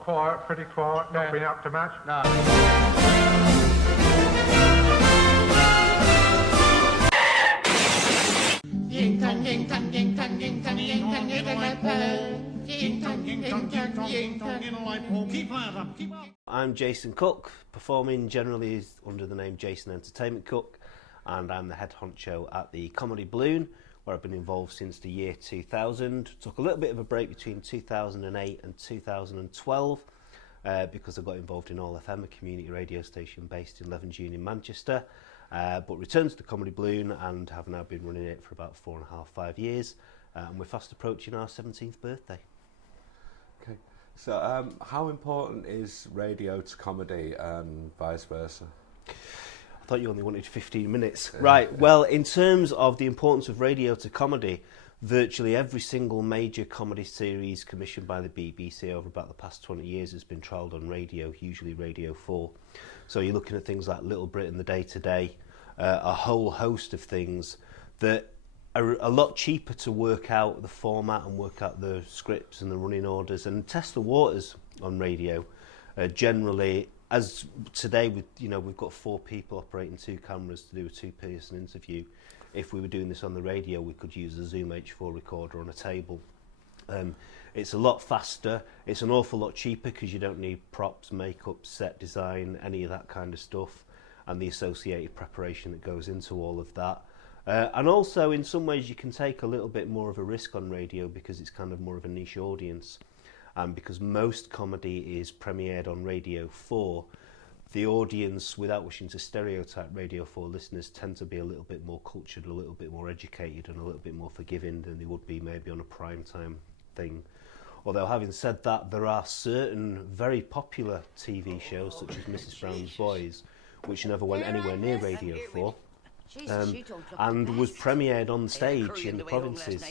quiet, pretty quiet, not been up to much. No. I'm Jason Cooke, performing generally under the name Jason Entertainment Cooke, and I'm the head honcho at the Comedy Balloon, where I've been involved since the year 2000. Took a little bit of a break between 2008 and 2012 because I got involved in All FM, a community radio station based in Levenshulme in Manchester, but returned to the Comedy Balloon and have now been running it for about 4.5, 5 years, and we're fast approaching our 17th birthday. Okay, so how important is radio to comedy and vice versa? I thought you only wanted 15 minutes. Right, well, in terms of the importance of radio to comedy, virtually every single major comedy series commissioned by the BBC over about the past 20 years has been trialled on radio, usually Radio 4. So you're looking at things like Little Britain, The Day Today, a whole host of things that are a lot cheaper to work out the format and work out the scripts and the running orders and test the waters on radio. Generally, as today, we've got 4 people operating 2 cameras to do a 2-person interview. If we were doing this on the radio, we could use a Zoom H4 recorder on a table. It's a lot faster. It's an awful lot cheaper because you don't need props, makeup, set design, any of that kind of stuff, and the associated preparation that goes into all of that. And also, in some ways, you can take a little bit more of a risk on radio because it's kind of more of a niche audience. And because most comedy is premiered on Radio 4, the audience, without wishing to stereotype Radio 4 listeners, tend to be a little bit more cultured, a little bit more educated and a little bit more forgiving than they would be maybe on a prime time thing. Although, having said that, there are certain very popular TV shows, such as Mrs Brown's Boys, which never went anywhere near Radio 4. And was premiered on stage in the provinces,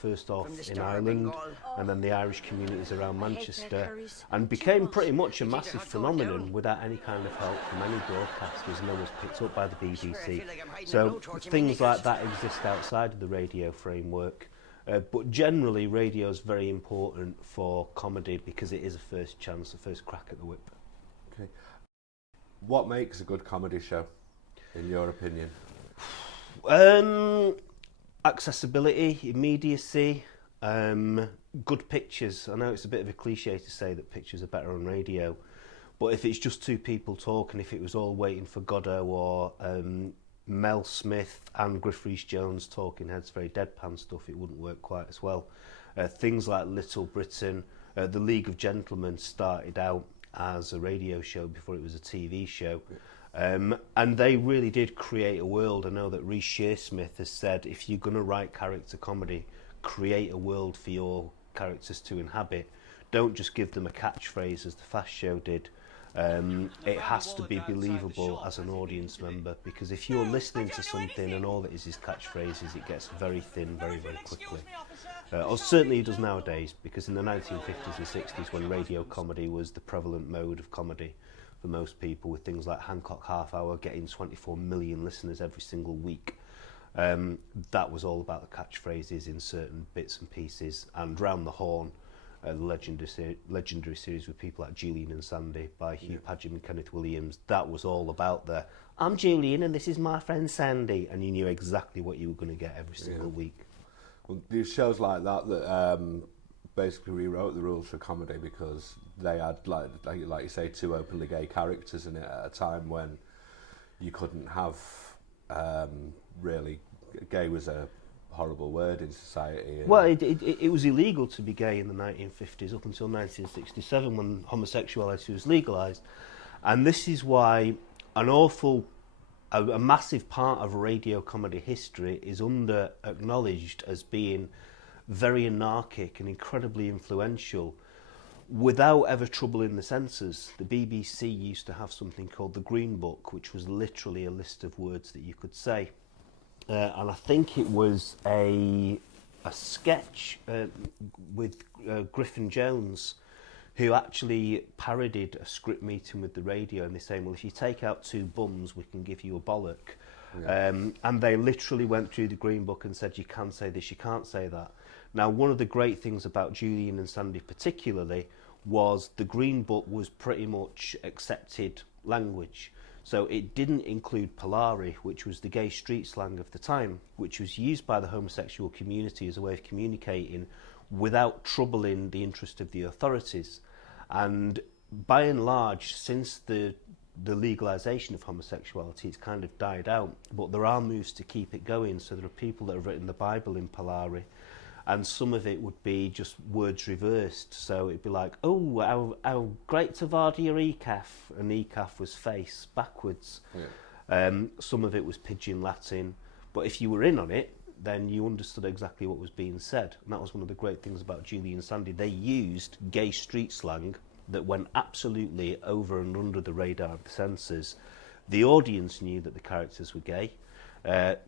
first off in Ireland and then the Irish communities around Manchester, and became pretty much a massive phenomenon without any kind of help from any broadcasters. No one's picked up by the BBC. So things like that exist outside of the radio framework. But generally, radio is very important for comedy because it is a first chance, a first crack at the whip. Okay. What makes a good comedy show, in your opinion? Accessibility, immediacy, good pictures. I know it's a bit of a cliche to say that pictures are better on radio, but if it's just 2 people talking, if it was all waiting for Godot or Mel Smith and Griff Rhys-Jones talking heads, very deadpan stuff, it wouldn't work quite as well. Things like Little Britain, The League of Gentlemen started out as a radio show before it was a TV show. And they really did create a world. I know that Rhys Shearsmith has said, if you're going to write character comedy, create a world for your characters to inhabit. Don't just give them a catchphrase as the Fast Show did. It has to be believable as an audience member, because if you're listening to something and all it is catchphrases, it gets very thin very, very quickly. Or certainly it does nowadays, because in the 1950s and 60s, when radio comedy was the prevalent mode of comedy for most people, with things like Hancock Half Hour getting 24 million listeners every single week, that was all about the catchphrases in certain bits and pieces. And Round the Horn, the legendary series with people like Julian and Sandy by Hugh Padgham and Kenneth Williams, that was all about the I'm Julian and this is my friend Sandy, and you knew exactly what you were going to get every single week. Well, these shows like that basically rewrote the rules for comedy, because they had, like you say, 2 openly gay characters in it at a time when you couldn't have really, gay was a horrible word in society. Well, it was illegal to be gay in the 1950s up until 1967 when homosexuality was legalised. And this is why a massive part of radio comedy history is under-acknowledged as being very anarchic and incredibly influential without ever troubling the censors. The BBC used to have something called the Green Book, which was literally a list of words that you could say. And I think it was a sketch with Griffin Jones, who actually parodied a script meeting with the radio, and they're saying, well, if you take out 2 bums, we can give you a bollock. Yeah. And they literally went through the Green Book and said, you can say this, you can't say that. Now, one of the great things about Julian and Sandy particularly was the Green Book was pretty much accepted language. So it didn't include Polari, which was the gay street slang of the time, which was used by the homosexual community as a way of communicating without troubling the interest of the authorities. And by and large, since the legalisation of homosexuality, it's kind of died out. But there are moves to keep it going. So there are people that have written the Bible in Polari, and some of it would be just words reversed. So it'd be like, oh, how great to Vardy or Ecaf, and Ecaf was face backwards. Yeah. Some of it was Pidgin Latin, but if you were in on it, then you understood exactly what was being said. And that was one of the great things about Julie and Sandy. They used gay street slang that went absolutely over and under the radar of the censors. The audience knew that the characters were gay.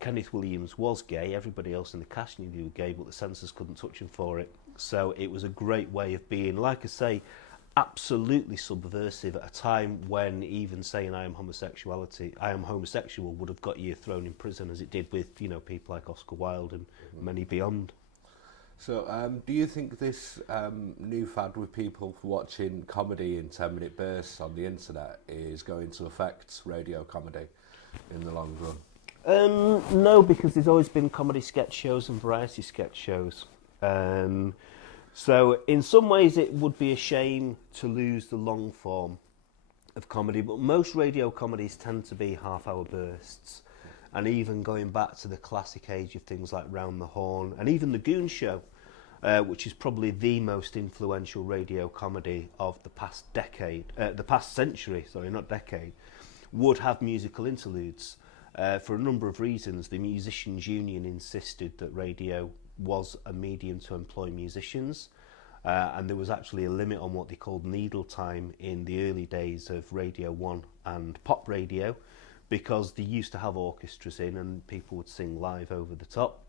Kenneth Williams was gay. Everybody else in the cast knew they were gay, but the censors couldn't touch him for it. So it was a great way of being, like I say, absolutely subversive at a time when even saying I am homosexual would have got you thrown in prison, as it did with, you know, people like Oscar Wilde and many beyond. So do you think this new fad with people watching comedy in 10-minute bursts on the internet is going to affect radio comedy in the long run? No, because there's always been comedy sketch shows and variety sketch shows. So in some ways it would be a shame to lose the long form of comedy, but most radio comedies tend to be half-hour bursts. And even going back to the classic age of things like Round the Horn, and even The Goon Show, which is probably the most influential radio comedy of the past century, not decade, would have musical interludes. For a number of reasons. The Musicians' Union insisted that radio was a medium to employ musicians, and there was actually a limit on what they called needle time in the early days of Radio 1 and pop radio, because they used to have orchestras in and people would sing live over the top.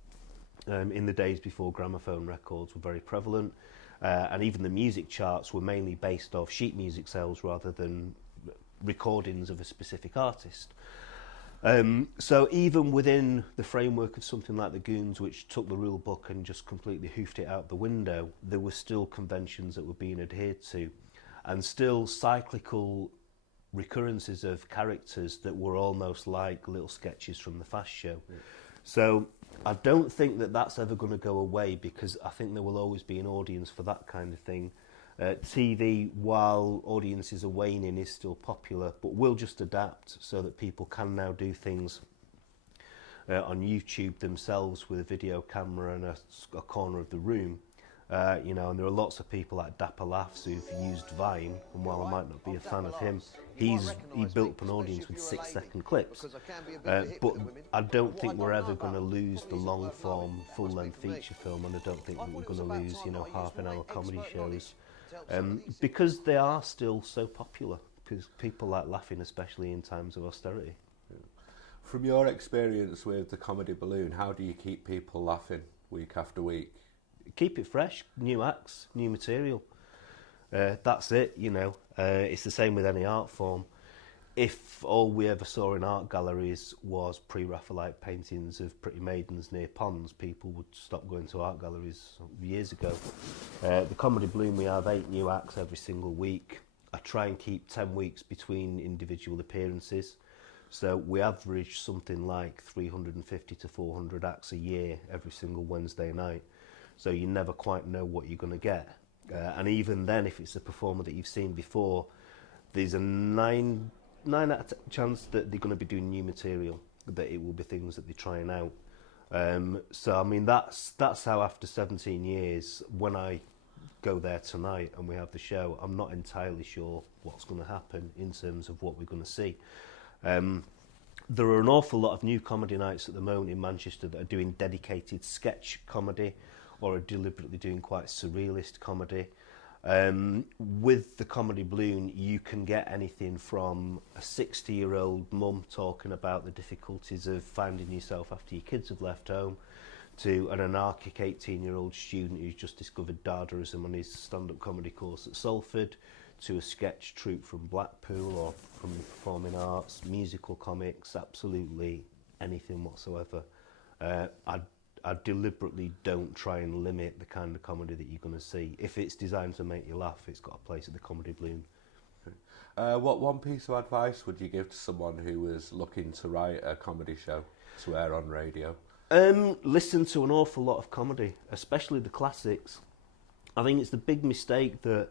In the days before gramophone records were very prevalent, and even the music charts were mainly based off sheet music sales rather than recordings of a specific artist. So even within the framework of something like the Goons, which took the rule book and just completely hoofed it out the window, there were still conventions that were being adhered to, and still cyclical recurrences of characters that were almost like little sketches from the Fast Show. Yeah. So I don't think that that's ever going to go away, because I think there will always be an audience for that kind of thing. TV, while audiences are waning, is still popular, but will just adapt so that people can now do things on YouTube themselves with a video camera and a corner of the room. And there are lots of people like Dapper Laughs who've used Vine, and while I might not be a fan of him, he built up an audience with 6-second clips. But I don't think we're ever going to lose the long-form, full-length feature film, and I don't think that we're going to lose, half-an-hour comedy shows. Because they are still so popular, because people like laughing, especially in times of austerity. Yeah. From your experience with the Comedy Balloon, how do you keep people laughing week after week? Keep it fresh, new acts, new material. That's it, It's the same with any art form. If all we ever saw in art galleries was pre-Raphaelite paintings of pretty maidens near ponds, people would stop going to art galleries years ago. The Comedy Bloom, we have 8 new acts every single week. I try and keep 10 weeks between individual appearances. So we average something like 350 to 400 acts a year every single Wednesday night. So you never quite know what you're going to get. And even then, if it's a performer that you've seen before, there's a 9 out of 10 chance that they're going to be doing new material, that it will be things that they're trying out. So I mean, that's how after 17 years, when I go there tonight and we have the show, I'm not entirely sure what's going to happen in terms of what we're going to see. There are an awful lot of new comedy nights at the moment in Manchester that are doing dedicated sketch comedy, or are deliberately doing quite surrealist comedy. With the Comedy Balloon, you can get anything from a 60-year-old mum talking about the difficulties of finding yourself after your kids have left home, to an anarchic 18-year-old student who's just discovered Dadaism on his stand-up comedy course at Salford, to a sketch troupe from Blackpool or from the performing arts, musical comics, absolutely anything whatsoever. I deliberately don't try and limit the kind of comedy that you're going to see. If it's designed to make you laugh, it's got a place at the Comedy Bloom. What one piece of advice would you give to someone who was looking to write a comedy show to air on radio? Listen to an awful lot of comedy, especially the classics. I think it's the big mistake that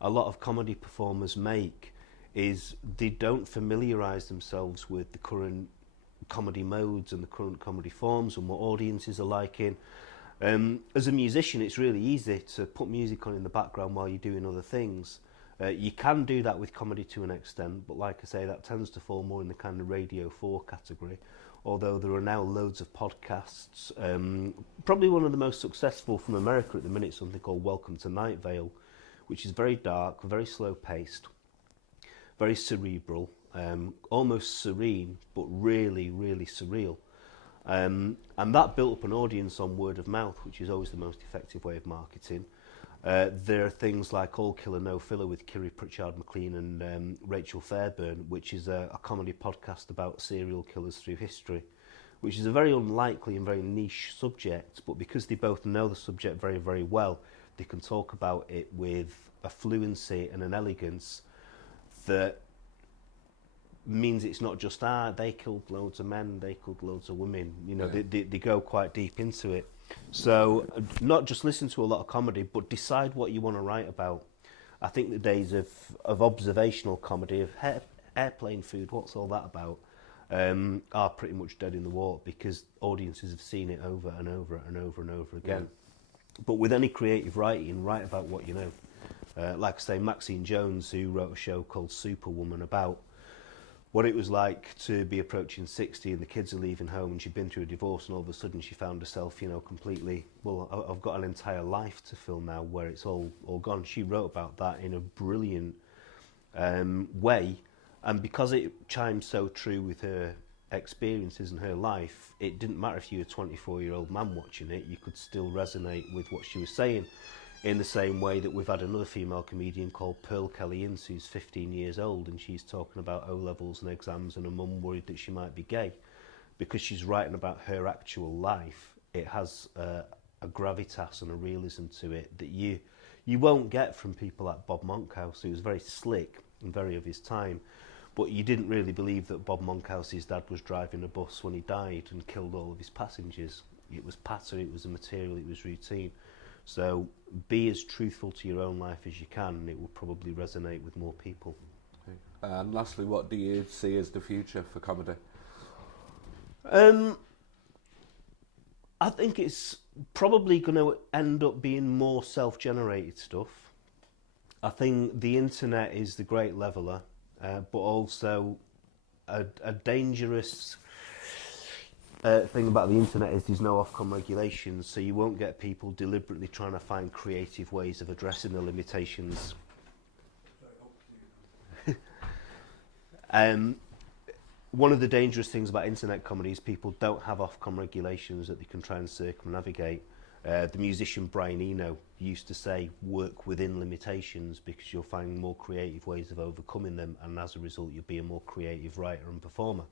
a lot of comedy performers make is they don't familiarise themselves with the current comedy modes and the current comedy forms and what audiences are liking. As a musician, it's really easy to put music on in the background while you're doing other things. You can do that with comedy to an extent, but like I say, that tends to fall more in the kind of Radio 4 category, although there are now loads of podcasts. Probably one of the most successful from America at the minute is something called Welcome to Night Vale, which is very dark, very slow-paced, very cerebral, almost serene, but really, really surreal. And that built up an audience on word of mouth, which is always the most effective way of marketing. There are things like All Killer No Filler with Kiri Pritchard McLean and Rachel Fairburn, which is a comedy podcast about serial killers through history, which is a very unlikely and very niche subject, but because they both know the subject very, very well, they can talk about it with a fluency and an elegance that means it's not just, they killed loads of men, they killed loads of women. You know, they go quite deep into it. So not just listen to a lot of comedy, but decide what you want to write about. I think the days of observational comedy, of airplane food, what's all that about, are pretty much dead in the water because audiences have seen it over and over and over and over again. Yeah. But with any creative writing, write about what you know. Like I say, Maxine Jones, who wrote a show called Superwoman about what it was like to be approaching 60 and the kids are leaving home and she'd been through a divorce and all of a sudden she found herself, you know, completely, well, I've got an entire life to fill now where it's all gone. She wrote about that in a brilliant way, and because it chimed so true with her experiences and her life, it didn't matter if you were a 24-year-old man watching it, you could still resonate with what she was saying. In the same way that we've had another female comedian called Pearl Kelly-Ince, who's 15 years old, and she's talking about O-levels and exams and a mum worried that she might be gay. Because she's writing about her actual life, it has a gravitas and a realism to it that you won't get from people like Bob Monkhouse, who was very slick and very of his time, but you didn't really believe that Bob Monkhouse's dad was driving a bus when he died and killed all of his passengers. It was patter, it was a material, it was routine. So be as truthful to your own life as you can, and it will probably resonate with more people. Okay. And lastly, what do you see as the future for comedy? I think it's probably going to end up being more self-generated stuff. I think the internet is the great leveller, but also a dangerous thing about the internet is there's no Ofcom regulations, so you won't get people deliberately trying to find creative ways of addressing the limitations. One of the dangerous things about internet comedy is people don't have Ofcom regulations that they can try and circumnavigate. The musician Brian Eno used to say, work within limitations because you'll find more creative ways of overcoming them, and as a result you'll be a more creative writer and performer.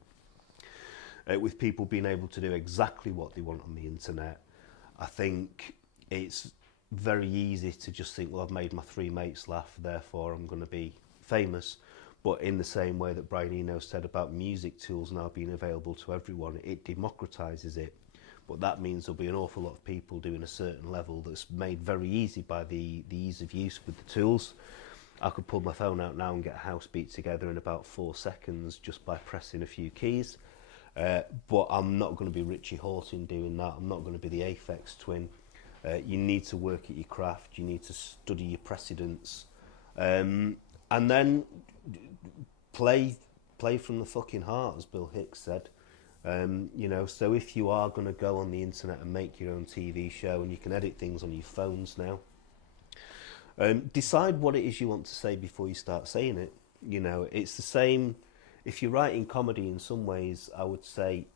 With people being able to do exactly what they want on the internet, I think it's very easy to just think, well, I've made my 3 mates laugh, therefore I'm going to be famous. But in the same way that Brian Eno said about music tools now being available to everyone, it democratises it. But that means there'll be an awful lot of people doing a certain level that's made very easy by the ease of use with the tools. I could pull my phone out now and get a house beat together in about 4 seconds just by pressing a few keys. But I'm not going to be Richie Hawtin doing that. I'm not going to be the Aphex Twin. You need to work at your craft. You need to study your precedents, and then play from the fucking heart, as Bill Hicks said. You know, so if you are going to go on the internet and make your own TV show, and you can edit things on your phones now, decide what it is you want to say before you start saying it. You know, it's the same. If you're writing comedy, in some ways, I would say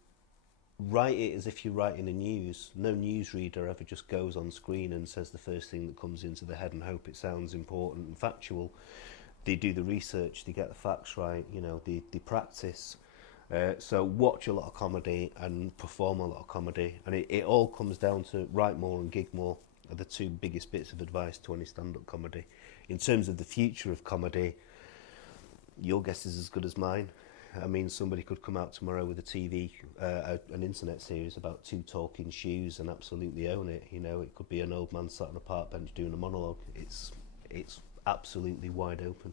write it as if you're writing a news. No newsreader ever just goes on screen and says the first thing that comes into their head and hope it sounds important and factual. They do the research, they get the facts right, you know, they practice. So watch a lot of comedy and perform a lot of comedy, and it all comes down to write more and gig more are the two biggest bits of advice to any stand-up comedy. In terms of the future of comedy, your guess is as good as mine. I mean, somebody could come out tomorrow with a TV, an internet series about two talking shoes and absolutely own it. You know, it could be an old man sat on a park bench doing a monologue. It's absolutely wide open.